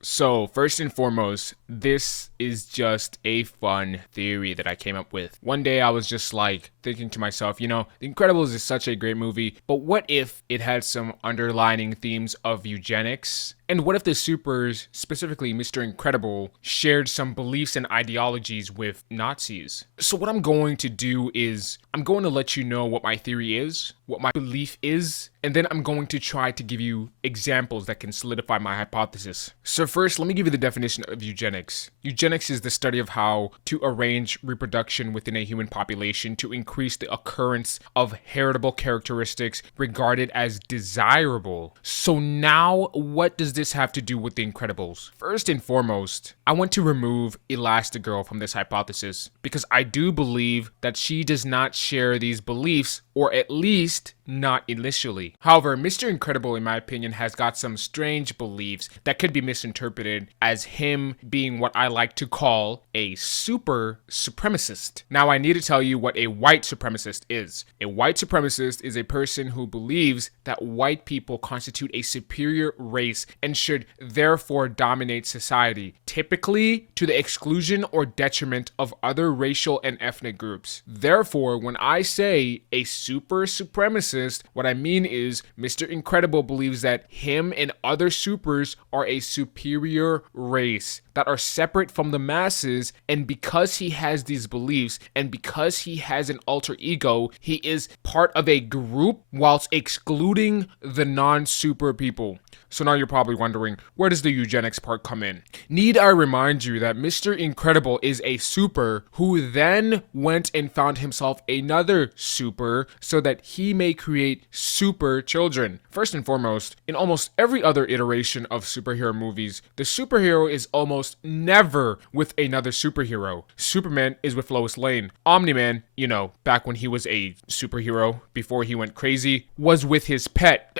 So, first and foremost, this is just a fun theory that I came up with. One day I was just like thinking to myself, The Incredibles is such a great movie, but what if it had some underlining themes of eugenics? And what if the supers, specifically Mr. Incredible, shared some beliefs and ideologies with Nazis? So what I'm going to do is I'm going to let you know what my theory is, what my belief is, and then I'm going to try to give you examples that can solidify my hypothesis. So first, let me give you the definition of eugenics. Eugenics is the study of how to arrange reproduction within a human population to increase the occurrence of heritable characteristics regarded as desirable. So now, what does this have to do with the Incredibles? First and foremost, I want to remove Elastigirl from this hypothesis because I do believe that she does not share these beliefs, or at least not initially. However, Mr. Incredible, in my opinion, has got some strange beliefs that could be misinterpreted as him being what I like to call a super supremacist. Now, I need to tell you what a white supremacist is. A white supremacist is a person who believes that white people constitute a superior race and should therefore dominate society, typically to the exclusion or detriment of other racial and ethnic groups. Therefore, when I say a super supremacist, what I mean is Mr. Incredible believes that him and other supers are a superior race that are separate from the masses, and because he has these beliefs and because he has an alter ego, he is part of a group whilst excluding the non-super people. So now you're probably wondering, where does the eugenics part come in? Need I remind you that Mr. Incredible is a super who then went and found himself another super so that he may create super children. First and foremost, in almost every other iteration of superhero movies, the superhero is almost never with another superhero. Superman is with Lois Lane. Omni-Man, back when he was a superhero before he went crazy, was with his pet.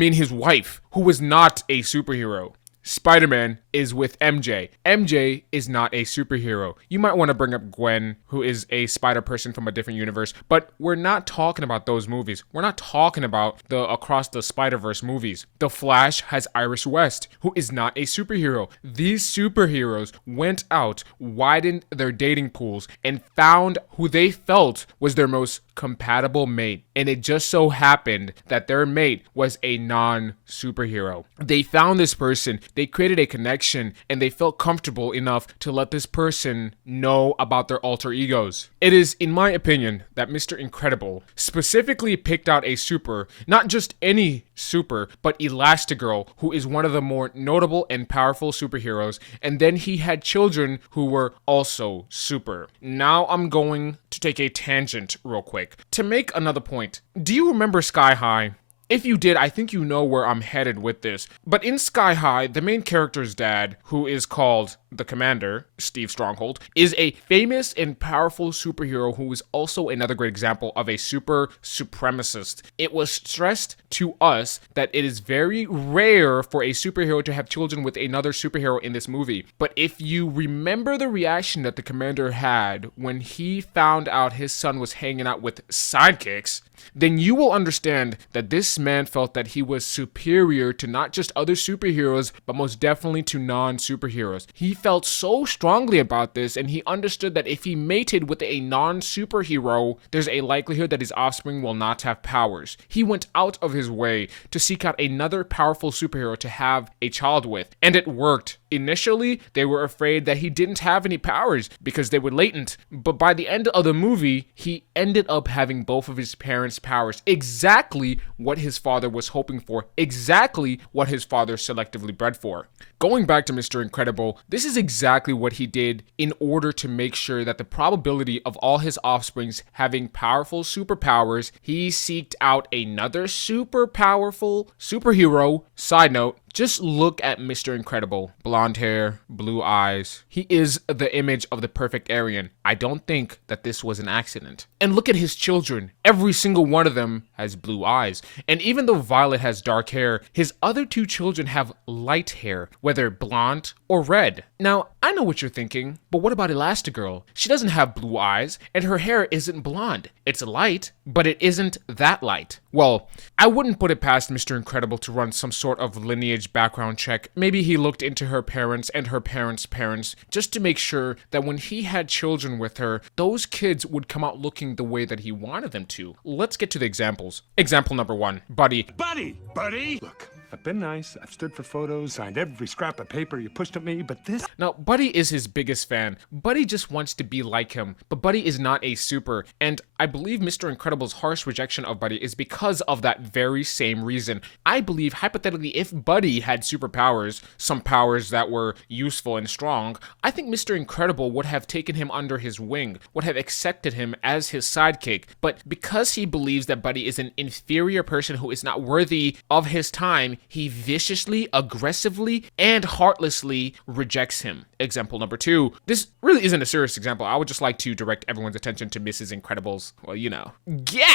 His wife, who was not a superhero. Spider-Man is with MJ. MJ is not a superhero. You might want to bring up Gwen, who is a spider person from a different universe, but we're not talking about those movies. We're not talking about the Across the Spider-Verse movies. The Flash has Iris West, who is not a superhero. These superheroes went out, widened their dating pools, and found who they felt was their most compatible mate. And it just so happened that their mate was a non-superhero. They found this person, they created a connection, and they felt comfortable enough to let this person know about their alter egos. It is, in my opinion, that Mr. Incredible specifically picked out a super, not just any super, but Elastigirl, who is one of the more notable and powerful superheroes, and then he had children who were also super. Now I'm going to take a tangent real quick. To make another point, do you remember Sky High? If you did, I think you know where I'm headed with this. But in Sky High, the main character's dad, who is called the Commander, Steve Stronghold, is a famous and powerful superhero who is also another great example of a super supremacist. It was stressed to us that it is very rare for a superhero to have children with another superhero in this movie. But if you remember the reaction that the Commander had when he found out his son was hanging out with sidekicks, then you will understand that this man felt that he was superior to not just other superheroes, but most definitely to non-superheroes. He felt so strongly about this, and he understood that if he mated with a non-superhero, there's a likelihood that his offspring will not have powers. He went out of his way to seek out another powerful superhero to have a child with, and it worked. Initially, they were afraid that he didn't have any powers because they were latent, but by the end of the movie, he ended up having both of his parents' powers, exactly what his father was hoping for, exactly what his father selectively bred for. Going back to Mr. Incredible, this is exactly what he did in order to make sure that the probability of all his offsprings having powerful superpowers, he seeked out another super powerful superhero. Side note, just look at Mr. Incredible. Blonde hair, blue eyes. He is the image of the perfect Aryan. I don't think that this was an accident. And look at his children. Every single one of them has blue eyes. And even though Violet has dark hair, his other two children have light hair, whether blonde or red. Now, I know what you're thinking, but what about Elastigirl? She doesn't have blue eyes, and her hair isn't blonde. It's light, but it isn't that light. Well, I wouldn't put it past Mr. Incredible to run some sort of lineage teenage background check. Maybe he looked into her parents and her parents' parents just to make sure that when he had children with her, those kids would come out looking the way that he wanted them to. Let's get to the examples. Example number 1, Buddy. Buddy! Look, I've been nice. I've stood for photos, signed every scrap of paper you pushed at me, but this... Now, Buddy is his biggest fan. Buddy just wants to be like him, but Buddy is not a super, and I believe Mr. Incredible's harsh rejection of Buddy is because of that very same reason. I believe, hypothetically, if Buddy had superpowers, some powers that were useful and strong, I think Mr. Incredible would have taken him under his wing, would have accepted him as his sidekick, but because he believes that Buddy is an inferior person who is not worthy of his time, he viciously, aggressively, and heartlessly rejects him. Example number 2. This really isn't a serious example. I would just like to direct everyone's attention to Mrs. Incredible's, well, you know. Yeah!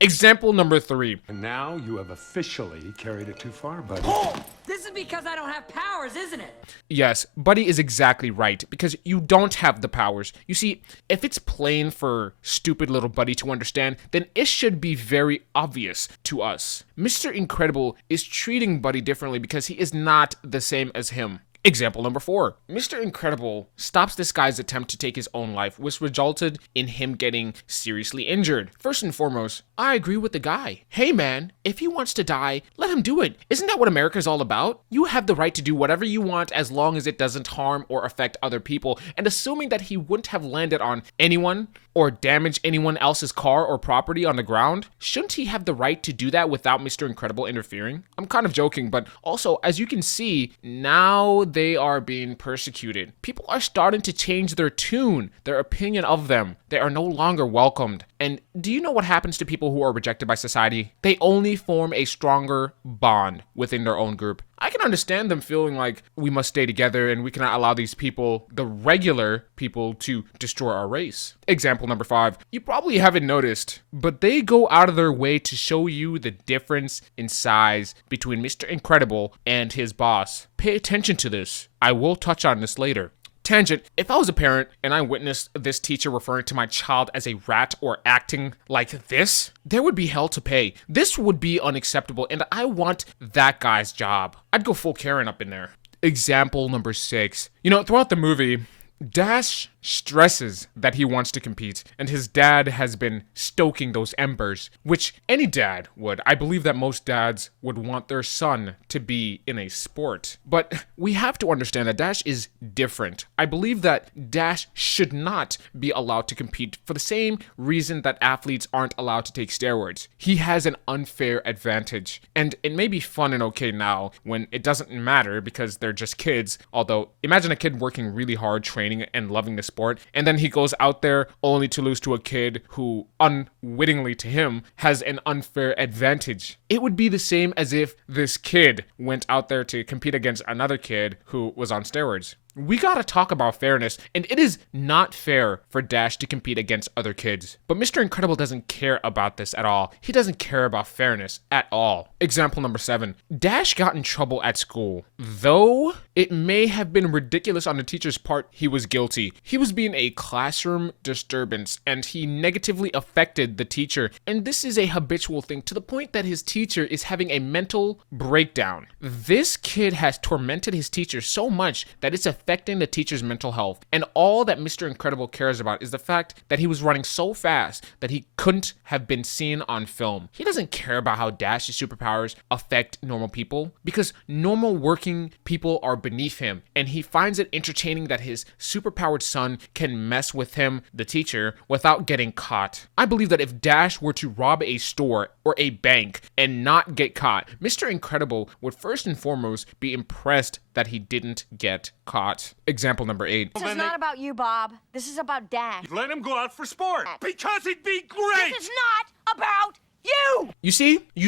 Example number 3. And now you have officially carried it too far, buddy. Oh! This is because I don't have powers, isn't it? Yes, Buddy is exactly right, because you don't have the powers. You see, if it's plain for stupid little Buddy to understand, then it should be very obvious to us. Mr. Incredible is treating Buddy differently because he is not the same as him. Example number 4. Mr. Incredible stops this guy's attempt to take his own life, which resulted in him getting seriously injured. First and foremost, I agree with the guy. Hey man, if he wants to die, let him do it. Isn't that what America's all about? You have the right to do whatever you want as long as it doesn't harm or affect other people. And assuming that he wouldn't have landed on anyone or damaged anyone else's car or property on the ground, shouldn't he have the right to do that without Mr. Incredible interfering? I'm kind of joking, but also, as you can see, now they are being persecuted. People are starting to change their tune, their opinion of them. They are no longer welcomed. And do you know what happens to people who are rejected by society? They only form a stronger bond within their own group. I can understand them feeling like we must stay together and we cannot allow these people, the regular people, to destroy our race. Example number 5. You probably haven't noticed, but they go out of their way to show you the difference in size between Mr. Incredible and his boss. Pay attention to this. I will touch on this later. Tangent, if I was a parent and I witnessed this teacher referring to my child as a rat or acting like this, there would be hell to pay. This would be unacceptable, and I want that guy's job. I'd go full Karen up in there. Example number 6. You know, throughout the movie, Dash stresses that he wants to compete, and his dad has been stoking those embers, which any dad would. I believe that most dads would want their son to be in a sport. But we have to understand that Dash is different. I believe that Dash should not be allowed to compete for the same reason that athletes aren't allowed to take steroids. He has an unfair advantage, and it may be fun and okay now when it doesn't matter because they're just kids, although imagine a kid working really hard, training and loving the sport, and then he goes out there only to lose to a kid who, unwittingly to him, has an unfair advantage. It would be the same as if this kid went out there to compete against another kid who was on steroids. We gotta talk about fairness, and it is not fair for Dash to compete against other kids. But Mr. Incredible doesn't care about this at all. He doesn't care about fairness at all. Example number 7. Dash got in trouble at school. Though it may have been ridiculous on the teacher's part, he was guilty. He was being a classroom disturbance, and he negatively affected the teacher. And this is a habitual thing to the point that his teacher is having a mental breakdown. This kid has tormented his teacher so much that it's affecting the teacher's mental health. And all that Mr. Incredible cares about is the fact that he was running so fast that he couldn't have been seen on film. He doesn't care about how Dash's superpowers affect normal people because normal working people are beneath him, and he finds it entertaining that his superpowered son can mess with him, the teacher, without getting caught. I believe that if Dash were to rob a store or a bank and not get caught, Mr. Incredible would first and foremost be impressed that he didn't get caught. Example number 8. This is not about you, Bob. This is about Dash. Let him go out for sport because he'd be great. This is not about you! You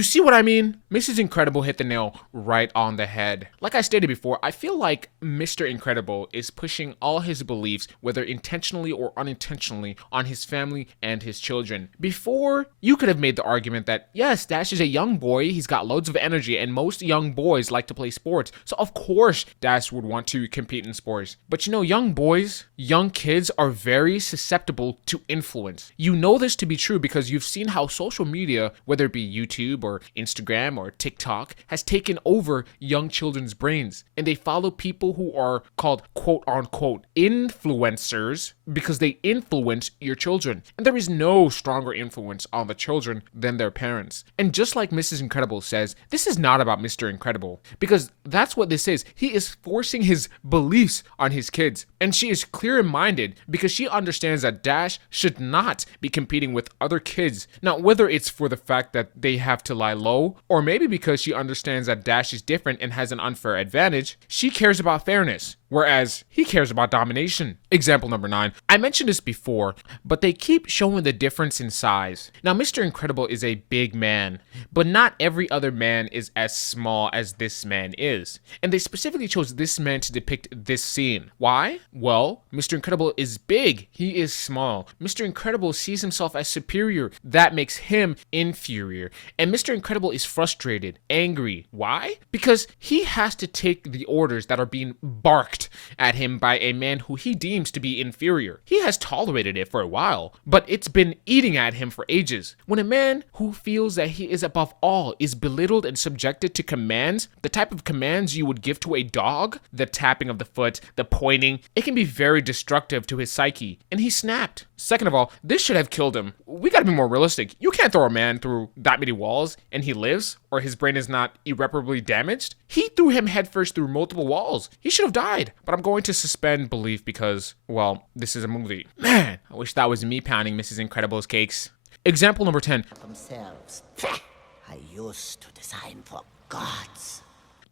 see what I mean? Mrs. Incredible hit the nail right on the head. Like I stated before, I feel like Mr. Incredible is pushing all his beliefs, whether intentionally or unintentionally, on his family and his children. Before, you could have made the argument that, yes, Dash is a young boy, he's got loads of energy, and most young boys like to play sports, so of course Dash would want to compete in sports. But you know, young boys, young kids are very susceptible to influence. You know this to be true because you've seen how social media media, whether it be YouTube or Instagram or TikTok, has taken over young children's brains, and they follow people who are called quote-unquote influencers because they influence your children. And there is no stronger influence on the children than their parents. And just like Mrs. Incredible says, this is not about Mr. Incredible, because that's what this is. He is forcing his beliefs on his kids, and she is clear-minded because she understands that Dash should not be competing with other kids. Now, whether it's for the fact that they have to lie low, or maybe because she understands that Dash is different and has an unfair advantage, she cares about fairness, whereas he cares about domination. Example number 9. I mentioned this before, but they keep showing the difference in size. Now, Mr. Incredible is a big man, but not every other man is as small as this man is. And they specifically chose this man to depict this scene. Why? Well, Mr. Incredible is big. He is small. Mr. Incredible sees himself as superior. That makes him inferior. And Mr. Incredible is frustrated, angry. Why? Because he has to take the orders that are being barked at him by a man who he deems to be inferior. He has tolerated it for a while, but it's been eating at him for ages. When a man who feels that he is above all is belittled and subjected to commands, the type of commands you would give to a dog, the tapping of the foot, the pointing, it can be very destructive to his psyche, and he snapped. Second of all, this should have killed him. We gotta be more realistic. You can't throw a man through that many walls and he lives, or his brain is not irreparably damaged. He threw him headfirst through multiple walls. He should have died. But I'm going to suspend belief because, well, this is a movie. Man, I wish that was me pounding Mrs. Incredible's cakes. Example number 10. Themselves. I used to design for gods.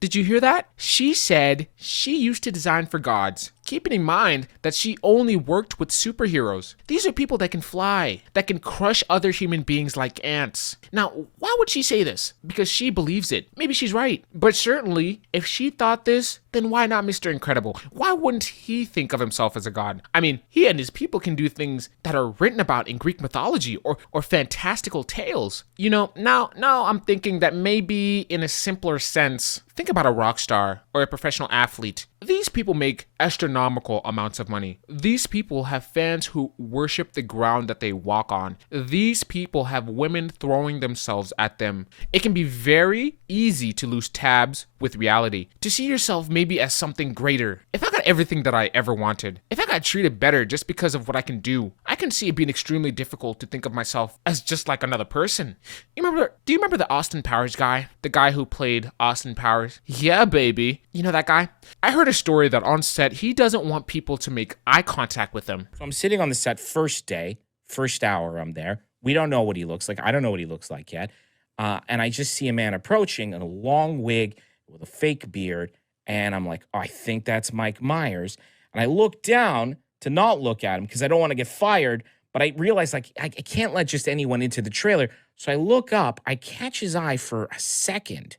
Did you hear that? She said she used to design for gods, keeping in mind that she only worked with superheroes. These are people that can fly, that can crush other human beings like ants. Now, why would she say this? Because she believes it. Maybe she's right. But certainly, if she thought this, then why not Mr. Incredible? Why wouldn't he think of himself as a god? I mean, he and his people can do things that are written about in Greek mythology or fantastical tales. You know, now I'm thinking that maybe in a simpler sense, think about a rock star or a professional athlete. These people make astronomical amounts of money. These people have fans who worship the ground that they walk on. These people have women throwing themselves at them. It can be very easy to lose tabs with reality, to see yourself maybe as something greater. If I got everything that I ever wanted, if I got treated better just because of what I can do, I can see it being extremely difficult to think of myself as just like another person. Do you remember the Austin Powers guy? The guy who played Austin Powers? Yeah, baby. You know that guy? I heard a story that on set, he doesn't want people to make eye contact with him. So I'm sitting on the set first day, first hour I'm there. We don't know what he looks like. I don't know what he looks like yet. And I just see a man approaching in a long wig with a fake beard. And I'm like, oh, I think that's Mike Myers. And I look down to not look at him because I don't want to get fired. But I realize like I can't let just anyone into the trailer. So I look up, I catch his eye for a second.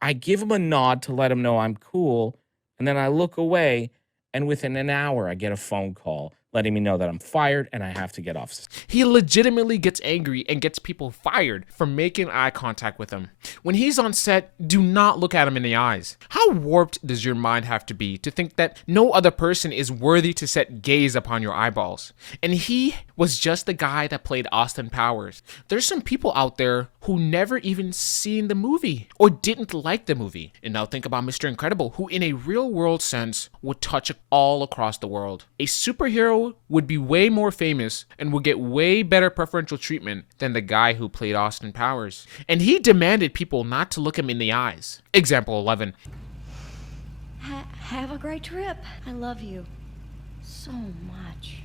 I give him a nod to let him know I'm cool. And then I look away, and within an hour, I get a phone call letting me know that I'm fired and I have to get off. He legitimately gets angry and gets people fired for making eye contact with him. When he's on set, do not look at him in the eyes. How warped does your mind have to be to think that no other person is worthy to set gaze upon your eyeballs? And he was just the guy that played Austin Powers. There's some people out there who never even seen the movie or didn't like the movie. And now think about Mr. Incredible, who in a real world sense would touch all across the world. A superhero would be way more famous and would get way better preferential treatment than the guy who played Austin Powers. And he demanded people not to look him in the eyes. Example 11. Have a great trip. I love you so much.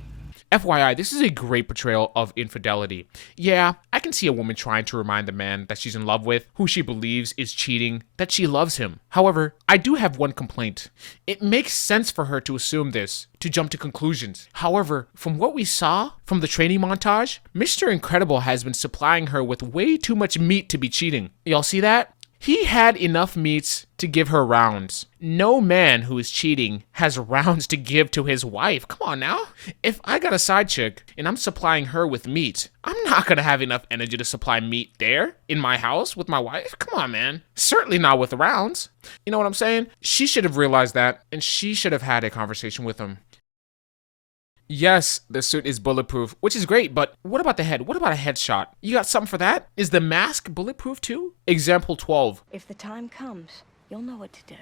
FYI, this is a great portrayal of infidelity. Yeah, I can see a woman trying to remind the man that she's in love with, who she believes is cheating, that she loves him. However, I do have one complaint. It makes sense for her to assume this, to jump to conclusions. However, from what we saw from the training montage, Mr. Incredible has been supplying her with way too much meat to be cheating. Y'all see that? He had enough meats to give her rounds. No man who is cheating has rounds to give to his wife. Come on now. If I got a side chick and I'm supplying her with meat, I'm not gonna have enough energy to supply meat there in my house with my wife. Come on, man. Certainly not with rounds. You know what I'm saying? She should have realized that, and she should have had a conversation with him. Yes, the suit is bulletproof, which is great, but what about the head? What about a headshot? You got something for that? Is the mask bulletproof too? Example 12. If the time comes, you'll know what to do.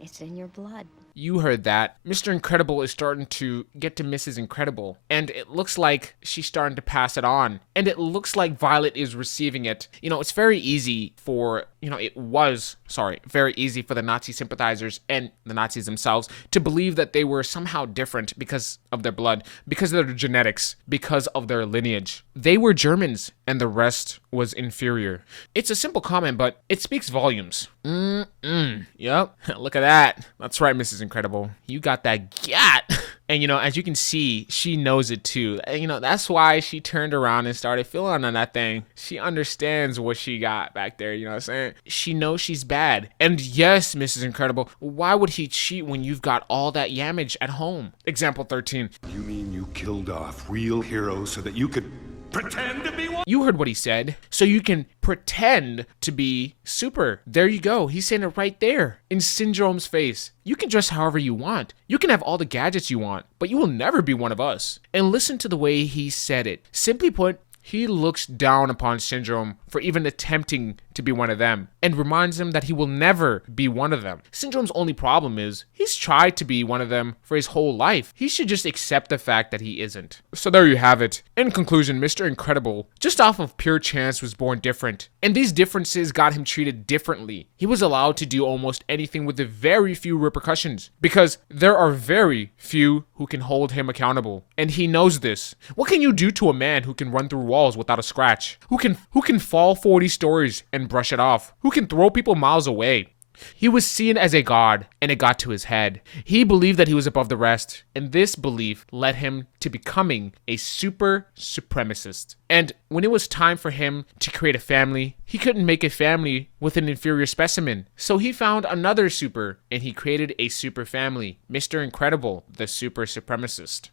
It's in your blood. You heard that. Mr. Incredible is starting to get to Mrs. Incredible, and it looks like she's starting to pass it on, and it looks like Violet is receiving it. You know, it's very easy for, very easy for the Nazi sympathizers and the Nazis themselves to believe that they were somehow different because of their blood, because of their genetics, because of their lineage. They were Germans, and the rest was inferior. It's a simple comment, but it speaks volumes. Yep. Look at that. That's right, Mrs. Incredible. You got that gat. And, as you can see, she knows it too. And, that's why she turned around and started feeling on that thing. She understands what she got back there, you know what I'm saying? She knows she's bad. And yes, Mrs. Incredible, why would he cheat when you've got all that yamage at home? Example 13. You mean you killed off real heroes so that you could pretend to be one? You heard what he said. So you can pretend to be super. There you go. He's saying it right there in Syndrome's face. You can dress however you want. You can have all the gadgets you want, but you will never be one of us. And listen to the way he said it. Simply put, he looks down upon Syndrome for even attempting to be one of them and reminds him that he will never be one of them. Syndrome's only problem is he's tried to be one of them for his whole life. He should just accept the fact that he isn't. So there you have it. In conclusion, Mr. Incredible, just off of pure chance, was born different. And these differences got him treated differently. He was allowed to do almost anything with very few repercussions because there are very few who can hold him accountable. And he knows this. What can you do to a man who can run through walls without a scratch? Who can fall 40 stories and brush it off? Who can throw people miles away? He was seen as a god, and it got to his head. He believed that he was above the rest, and this belief led him to becoming a super supremacist. And when it was time for him to create a family, he couldn't make a family with an inferior specimen. So he found another super, and he created a super family, Mr. Incredible, the super supremacist.